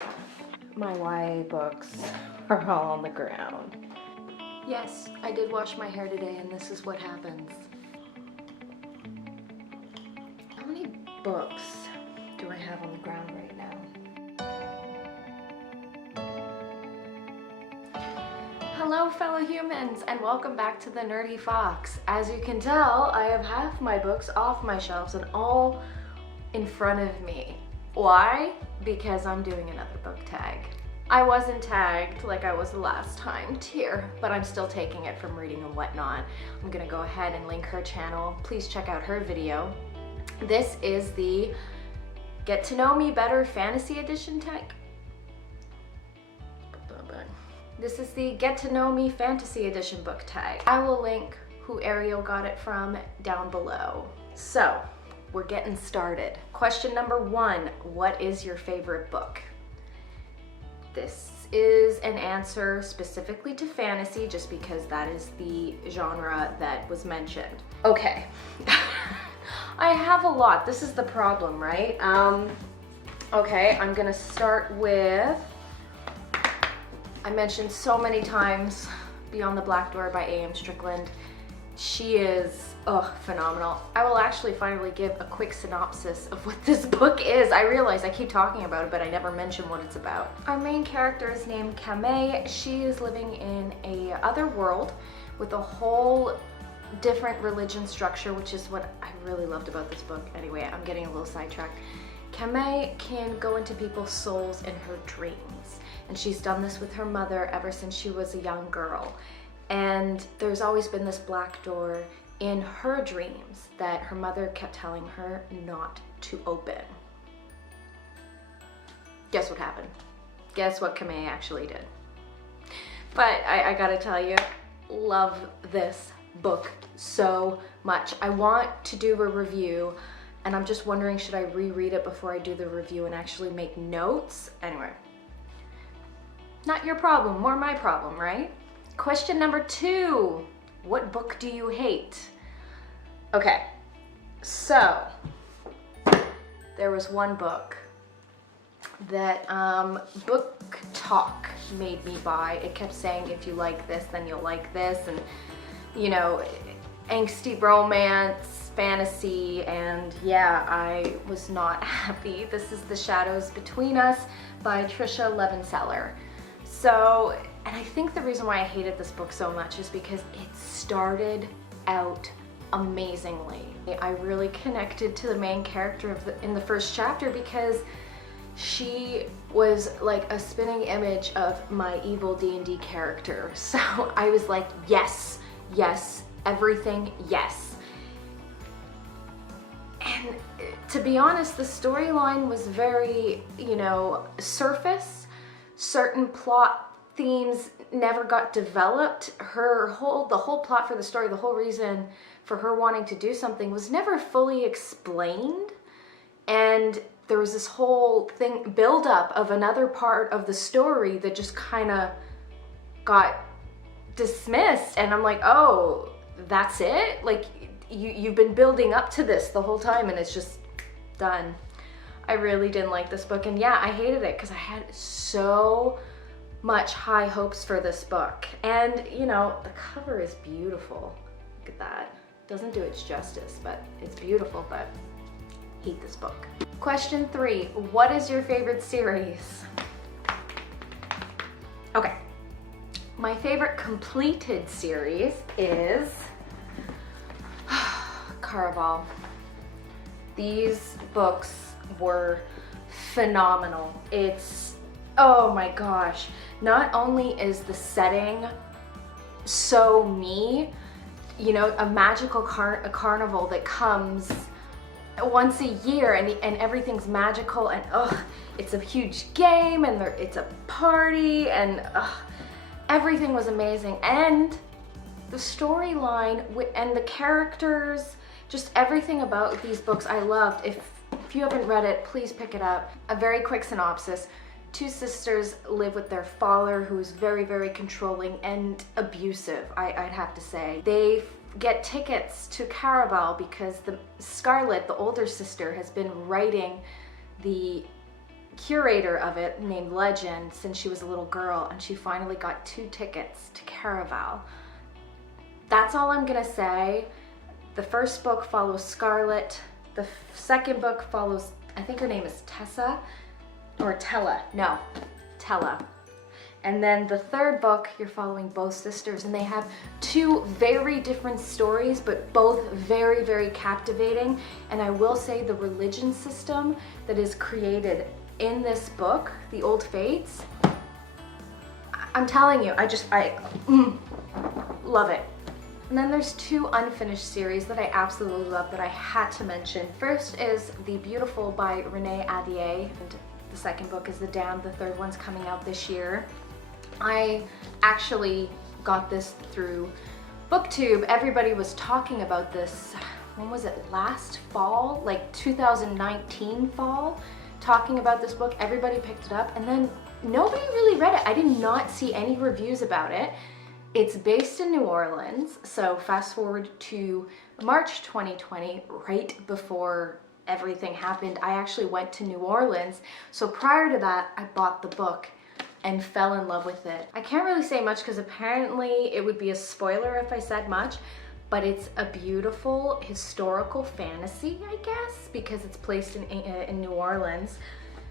My YA books are all on the ground. Yes, I did wash my hair today and this is what happens. How many books do I have on the ground right now? Hello fellow humans and welcome back to the Nerdy Fox. As you can tell, I have half my books off my shelves and all in front of me. Why? Because I'm doing another book tag. I wasn't tagged like I was the last time here, but I'm still taking it from Reading and Whatnot. I'm gonna go ahead and link her channel. Please check out her video. This is the Get to Know Me Better Fantasy Edition tag. This is the Get to Know Me Fantasy Edition book tag. I will link who Ariel got it from down below. So, we're getting started. Question number 1, what is your favorite book? This is an answer specifically to fantasy just because that is the genre that was mentioned. Okay, I have a lot. This is the problem, right? Okay, I'm gonna start with, I mentioned so many times Beyond the Black Door by A.M. Strickland. She is, phenomenal. I will actually finally give a quick synopsis of what this book is. I realize I keep talking about it, but I never mention what it's about. Our main character is named Kamei. She is living in a other world with a whole different religion structure, which is what I really loved about this book. Anyway, I'm getting a little sidetracked. Kamei can go into people's souls in her dreams, and she's done this with her mother ever since she was a young girl. And there's always been this black door in her dreams that her mother kept telling her not to open. Guess what happened? Guess what Kamei actually did? But I gotta tell you, love this book so much. I want to do a review and I'm just wondering, should I reread it before I do the review and actually make notes? Anyway, not your problem, more my problem, right? Question number 2, what book do you hate? Okay, so there was one book that Book Talk made me buy. It kept saying, if you like this, then you'll like this, and you know, angsty romance, fantasy, and yeah, I was not happy. This is The Shadows Between Us by Tricia Levenseller. So, and I think the reason why I hated this book so much is because it started out amazingly. I really connected to the main character in the first chapter because she was like a spinning image of my evil D&D character. So I was like, yes, yes, everything, yes. And to be honest, the storyline was very, you know, surface. Certain plot themes never got developed. The whole plot for the story, the whole reason for her wanting to do something was never fully explained. And there was this whole thing, build up of another part of the story that just kind of got dismissed. And I'm like, oh, that's it? Like, you've been building up to this the whole time and it's just done. I really didn't like this book, and yeah, I hated it because I had so much high hopes for this book. And you know, the cover is beautiful. Look at that. Doesn't do its justice, but it's beautiful, but hate this book. Question 3, what is your favorite series? Okay, my favorite completed series is Caraval. These books were phenomenal. It's, oh my gosh, not only is the setting so me, you know, a magical a carnival that comes once a year and everything's magical, and it's a huge game and it's a party, and everything was amazing. And the storyline and the characters, just everything about these books I loved. If you haven't read it, please pick it up. A very quick synopsis. 2 sisters live with their father, who's very, very controlling and abusive, I'd have to say. They get tickets to Caraval because Scarlett, the older sister, has been writing the curator of it named Legend since she was a little girl, and she finally got 2 tickets to Caraval. That's all I'm gonna say. The first book follows Scarlet. The second book follows, I think her name is Tessa, or Tella. No, Tella. And then the third book, you're following both sisters, and they have 2 very different stories, but both very, very captivating. And I will say the religion system that is created in this book, The Old Fates, I'm telling you, I love it. And then there's 2 unfinished series that I absolutely love that I had to mention. First is The Beautiful by Renee Ahdieh, and the second book is The Damned. The third one's coming out this year. I actually got this through Booktube. Everybody was talking about this, when was it, last fall? Like 2019 fall, talking about this book. Everybody picked it up, and then nobody really read it. I did not see any reviews about it. It's based in New Orleans, so fast forward to March 2020, right before everything happened. I actually went to New Orleans, so prior to that, I bought the book and fell in love with it. I can't really say much because apparently it would be a spoiler if I said much, but it's a beautiful historical fantasy, I guess, because it's placed in New Orleans.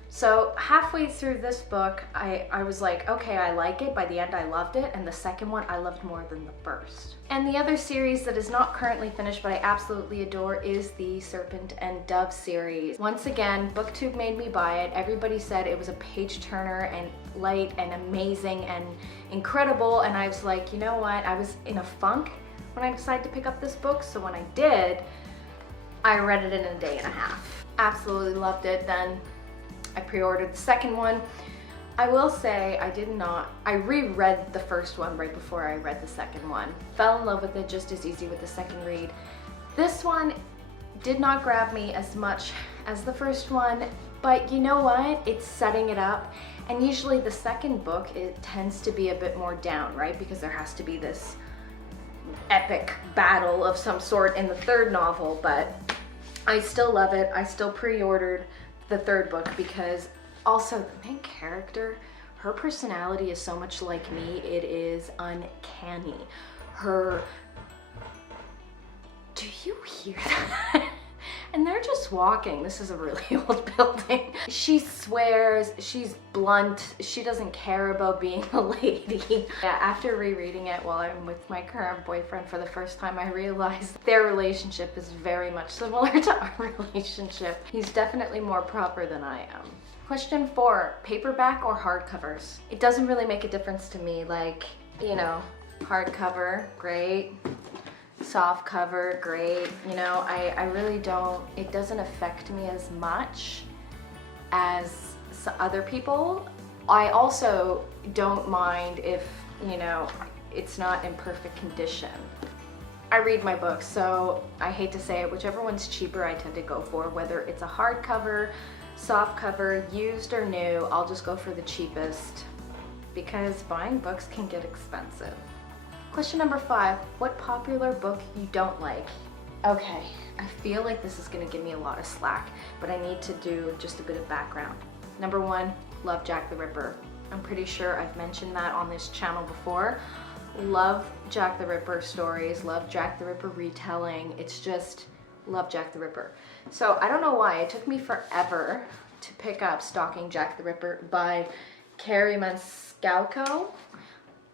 So halfway through this book, I was like, okay, I like it. By the end, I loved it. And the second one, I loved more than the first. And the other series that is not currently finished, but I absolutely adore, is the Serpent and Dove series. Once again, Booktube made me buy it. Everybody said it was a page turner and light and amazing and incredible. And I was like, you know what? I was in a funk when I decided to pick up this book. So when I did, I read it in a day and a half. Absolutely loved it. Then I pre-ordered the second one. I will say I reread the first one right before I read the second one. Fell in love with it just as easy with the second read. This one did not grab me as much as the first one, but you know what? It's setting it up. And usually the second book, it tends to be a bit more down, right? Because there has to be this epic battle of some sort in the third novel, but I still love it. I still pre-ordered the third book because also the main character, her personality is so much like me. It is uncanny. Do you hear that? And they're just walking. This is a really old building. She swears, she's blunt, she doesn't care about being a lady. Yeah, after rereading it while I'm with my current boyfriend for the first time, I realized their relationship is very much similar to our relationship. He's definitely more proper than I am. Question 4, paperback or hardcovers? It doesn't really make a difference to me. Like, you know, hardcover, great. Soft cover, great. You know, I really don't, it doesn't affect me as much as other people. I also don't mind if, you know, it's not in perfect condition. I read my books, so I hate to say it, whichever one's cheaper I tend to go for, whether it's a hardcover, soft cover, used or new, I'll just go for the cheapest because buying books can get expensive. Question number 5, what popular book you don't like? Okay, I feel like this is gonna give me a lot of slack, but I need to do just a bit of background. Number 1, love Jack the Ripper. I'm pretty sure I've mentioned that on this channel before. Love Jack the Ripper stories, love Jack the Ripper retelling. It's just, love Jack the Ripper. So I don't know why, it took me forever to pick up Stalking Jack the Ripper by Carrie Manscalco.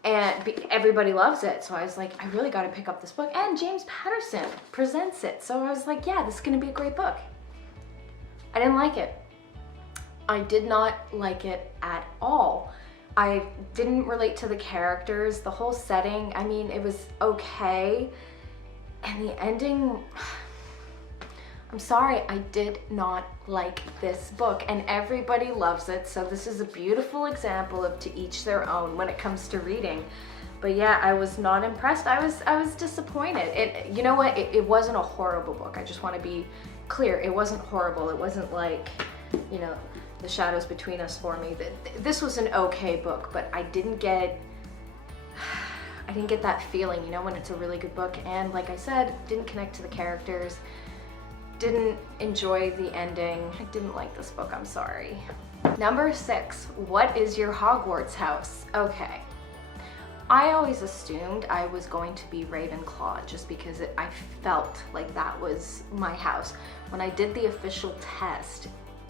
And everybody loves it, so I was like, I really got to pick up this book. And James Patterson presents it, so I was like, yeah, this is going to be a great book. I didn't like it. I did not like it at all. I didn't relate to the characters, the whole setting. I mean, it was okay. And the ending, I'm sorry, I did not like this book, and everybody loves it, so this is a beautiful example of to each their own when it comes to reading. But yeah, I was not impressed. I was disappointed. You know what? It wasn't a horrible book. I just want to be clear. It wasn't horrible. It wasn't like, you know, The Shadows Between Us for me. This was an okay book, but I didn't get that feeling, you know, when it's a really good book. And like I said, didn't connect to the characters. Didn't enjoy the ending. I didn't like this book, I'm sorry. Number 6, what is your Hogwarts house? Okay. I always assumed I was going to be Ravenclaw just because I felt like that was my house. When I did the official test,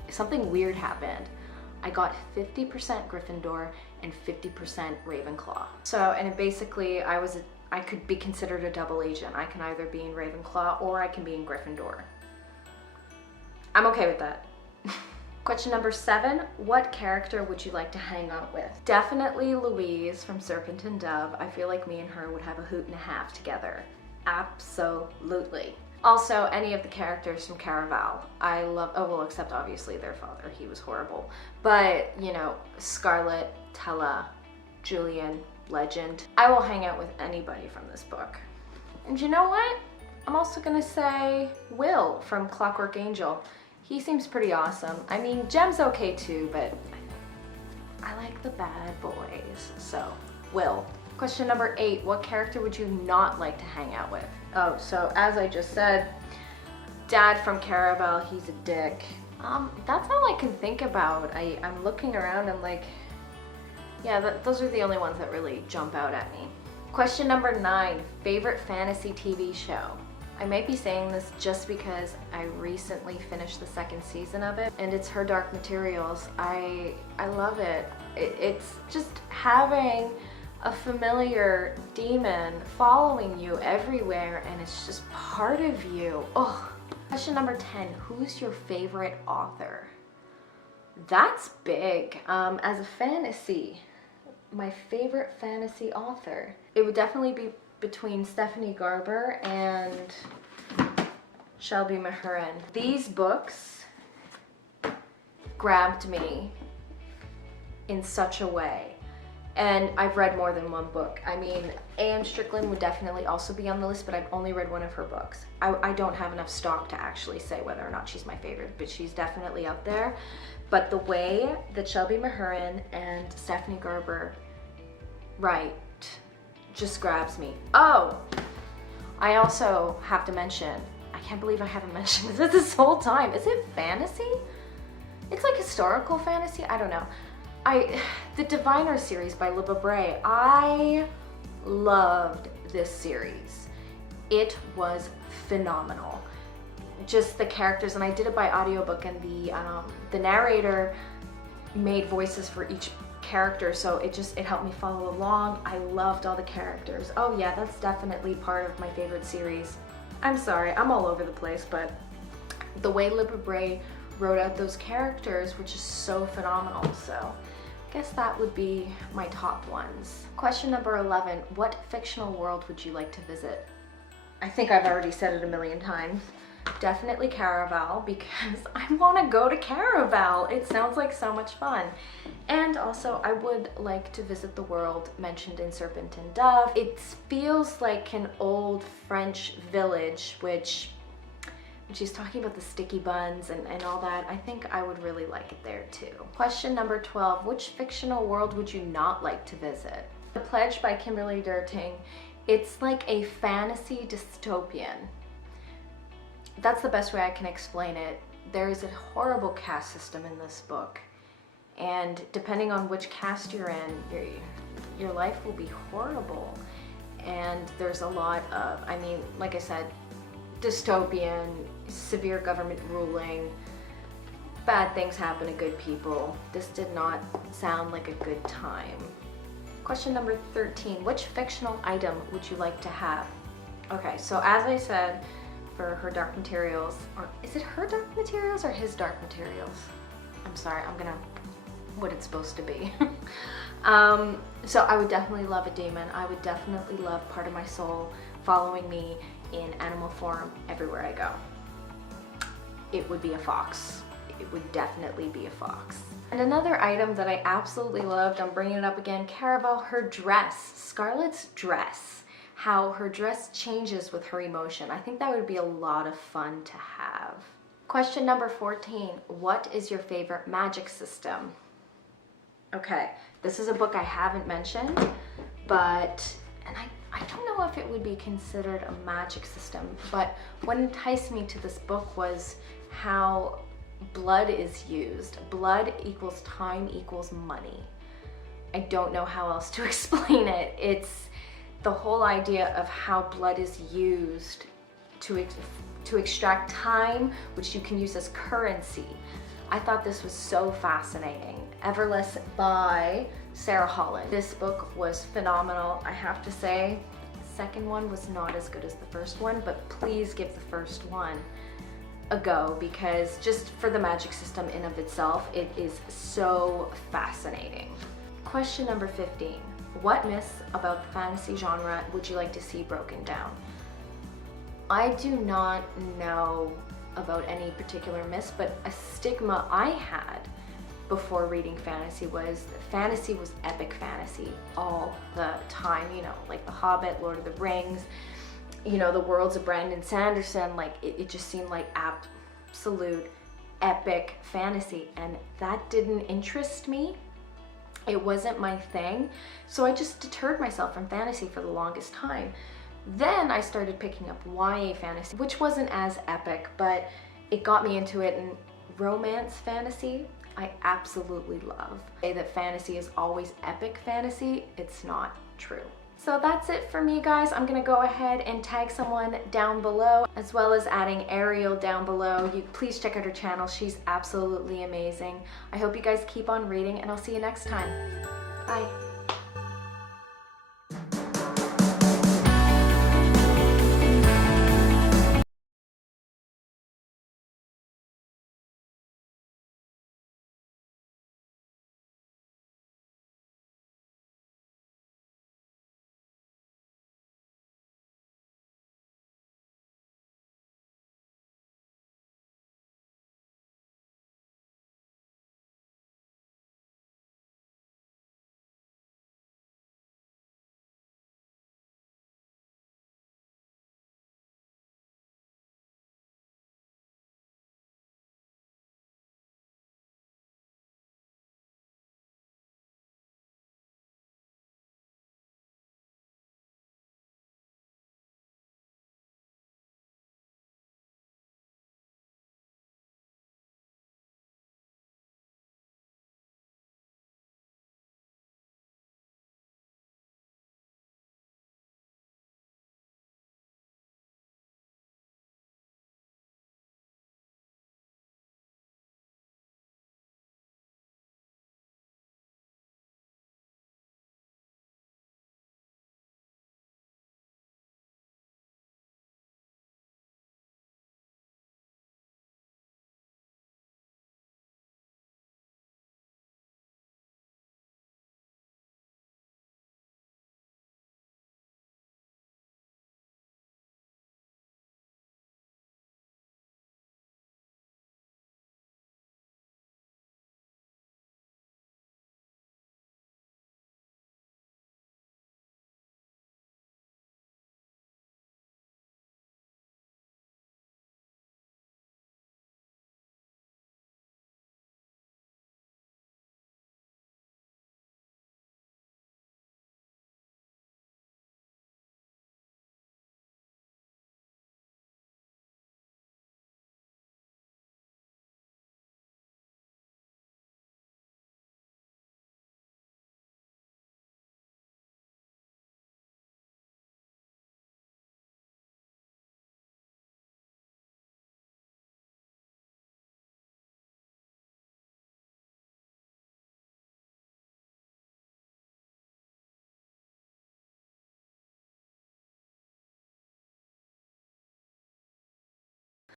something weird happened. I got 50% Gryffindor and 50% Ravenclaw. So, and basically I could be considered a double agent. I can either be in Ravenclaw or I can be in Gryffindor. I'm okay with that. Question number 7, what character would you like to hang out with? Definitely Louise from Serpent and Dove. I feel like me and her would have a hoot and a half together. Absolutely. Also, any of the characters from Caraval. I love, oh well, except obviously their father, he was horrible. But, you know, Scarlet, Tella, Julian, Legend. I will hang out with anybody from this book. And you know what? I'm also gonna say Will from Clockwork Angel. He seems pretty awesome. I mean, Jem's okay too, but I like the bad boys, so Will. Question number 8, what character would you not like to hang out with? Oh, so as I just said, Dad from Caraval, he's a dick. That's all I can think about. I'm looking around and like, yeah, those are the only ones that really jump out at me. Question number 9, favorite fantasy TV show? I might be saying this just because I recently finished the 2nd season of it, and it's Her Dark Materials. I love it. It's just having a familiar demon following you everywhere, and it's just part of you. Oh. Question number 10, who's your favorite author? That's big. As a fantasy, my favorite fantasy author, it would definitely be between Stephanie Garber and Shelby Mahurin. These books grabbed me in such a way, and I've read more than one book. I mean, A.M. Strickland would definitely also be on the list, but I've only read one of her books. I don't have enough stock to actually say whether or not she's my favorite, but she's definitely up there. But the way that Shelby Mahurin and Stephanie Garber write just grabs me. Oh, I also have to mention, I can't believe I haven't mentioned this whole time. Is it fantasy? It's like historical fantasy, I don't know. The Diviner series by Libba Bray, I loved this series. It was phenomenal. Just the characters, and I did it by audiobook, and the narrator made voices for each character, so it helped me follow along. I loved all the characters. Oh yeah, that's definitely part of my favorite series. I'm sorry, I'm all over the place, but the way Libba Bray wrote out those characters were just so phenomenal, so I guess that would be my top ones. Question number 11, what fictional world would you like to visit? I think I've already said it a million times. Definitely Caraval, because I want to go to Caraval. It sounds like so much fun. And also, I would like to visit the world mentioned in Serpent and Dove. It feels like an old French village, which she's talking about the sticky buns and all that. I think I would really like it there too. Question number 12, which fictional world would you not like to visit? The Pledge by Kimberly Durting. It's like a fantasy dystopian. That's the best way I can explain it. There is a horrible caste system in this book, and depending on which caste you're in, your life will be horrible. And there's a lot of, I mean, like I said, dystopian, severe government ruling, bad things happen to good people. This did not sound like a good time. Question number 13, which fictional item would you like to have? Okay, so as I said, for Her Dark Materials, or is it Her Dark Materials or His Dark Materials? I'm sorry, what it's supposed to be. So I would definitely love a demon. I would definitely love part of my soul following me in animal form everywhere I go. It would be a fox. It would definitely be a fox. And another item that I absolutely loved, I'm bringing it up again, Caraval, her dress, Scarlet's dress. How her dress changes with her emotion. I think that would be a lot of fun to have. Question number 14, what is your favorite magic system? Okay, this is a book I haven't mentioned, but, and I don't know if it would be considered a magic system, but what enticed me to this book was how blood is used. Blood equals time equals money. I don't know how else to explain it. It's the whole idea of how blood is used to extract time, which you can use as currency. I thought this was so fascinating. Everless by Sarah Holland. This book was phenomenal, I have to say. The second one was not as good as the first one, but please give the first one a go, because just for the magic system in of itself, it is so fascinating. Question number 15. What myths about the fantasy genre would you like to see broken down? I do not know about any particular myths, but a stigma I had before reading fantasy was epic fantasy all the time, you know, like The Hobbit, Lord of the Rings, you know, the worlds of Brandon Sanderson. Like it just seemed like absolute epic fantasy, and that didn't interest me. It wasn't my thing, so I just deterred myself from fantasy for the longest time. Then I started picking up YA fantasy, which wasn't as epic, but it got me into it. And romance fantasy, I absolutely love. Say that fantasy is always epic fantasy, it's not true. So that's it for me, guys. I'm gonna go ahead and tag someone down below, as well as adding Ariel down below. Please check out her channel, she's absolutely amazing. I hope you guys keep on reading, and I'll see you next time. Bye.